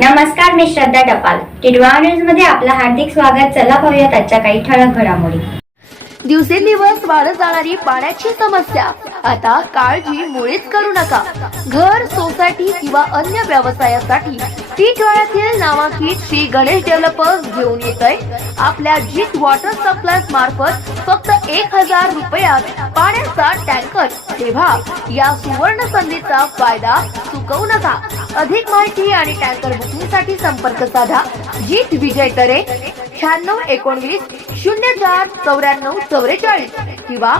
नमस्कार मी श्रद्धा टपाल. टिडवा न्यूजमध्ये आपलं हार्दिक स्वागत. चला पाहूयात आजच्या काही ठळक घडामोडी. दिवसेंदिवस वाढत जाणारी पाण्याची समस्या. आता काळजी मुळीच करू नका. घर सोसायटी किंवा अन्य व्यवसायासाठी टिटवाळ्यातील नामांकित श्री गणेश डेव्हलपर्स घेऊन येत आहे आपल्या जीत वॉटर सप्लाय मार्फत फक्त एक हजार रुपयात पाण्याचा टँकर. तेव्हा या सुवर्ण संधीचा फायदा चुकवू नका. अधिक माहिती आणि टँकर बुकिंगसाठी संपर्क साधा. जीत विजय तरे शहाण्णव एकोणवीस शून्य चार चौऱ्याण्णव चौवेचाळीस किंवा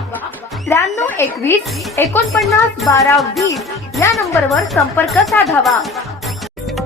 त्र्याण्णव एकवीस एकोणपन्नास बारा वीस या नंबरवर संपर्क साधावा.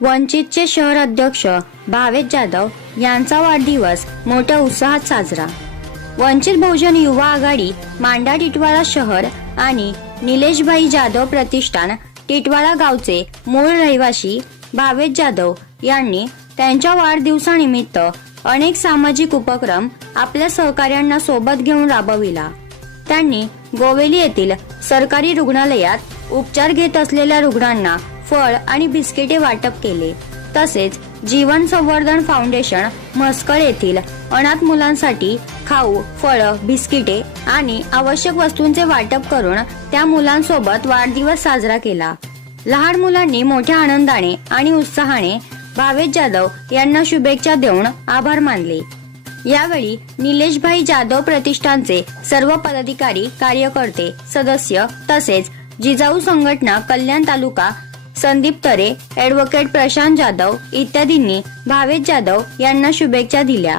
वंचितचे शहर अध्यक्ष भावेश जाधव यांचा वाढदिवस मोठ्या उत्साहात साजरा. वंचित बहुजन युवा आघाडी मांडा टिटवाळा शहर आणि निलेशभाई जाधव प्रतिष्ठान टिटवाळा गावचे मूळ रहिवासी भावेश जाधव यांनी त्यांच्या वाढदिवसानिमित्त अनेक सामाजिक उपक्रम आपल्या सहकार्यांना सोबत घेऊन राबविला. त्यांनी गोवेली येथील सरकारी रुग्णालयात उपचार घेत असलेल्या रुग्णांना फळ आणि बिस्किटे वाटप केले. तसेच जीवन संवर्धन फाउंडेशन म्हसकळ येथील अनाथ मुलांसाठी खाऊ फळं बिस्किटे आणि आवश्यक वस्तूंचे वाटप करून त्या मुलांसोबत वाढदिवस साजरा केला. लहान मुलांनी मोठ्या आनंदाने आणि उत्साहाने भावेश जाधव यांना शुभेच्छा देऊन आभार मानले. यावेळी निलेशभाई जाधव प्रतिष्ठानचे सर्व पदाधिकारी कार्यकर्ते सदस्य तसेच जिजाऊ संघटना कल्याण तालुका संदीप तरे ऍडव्होकेट प्रशांत जाधव इत्यादींनी भावेश जाधव यांना शुभेच्छा दिल्या.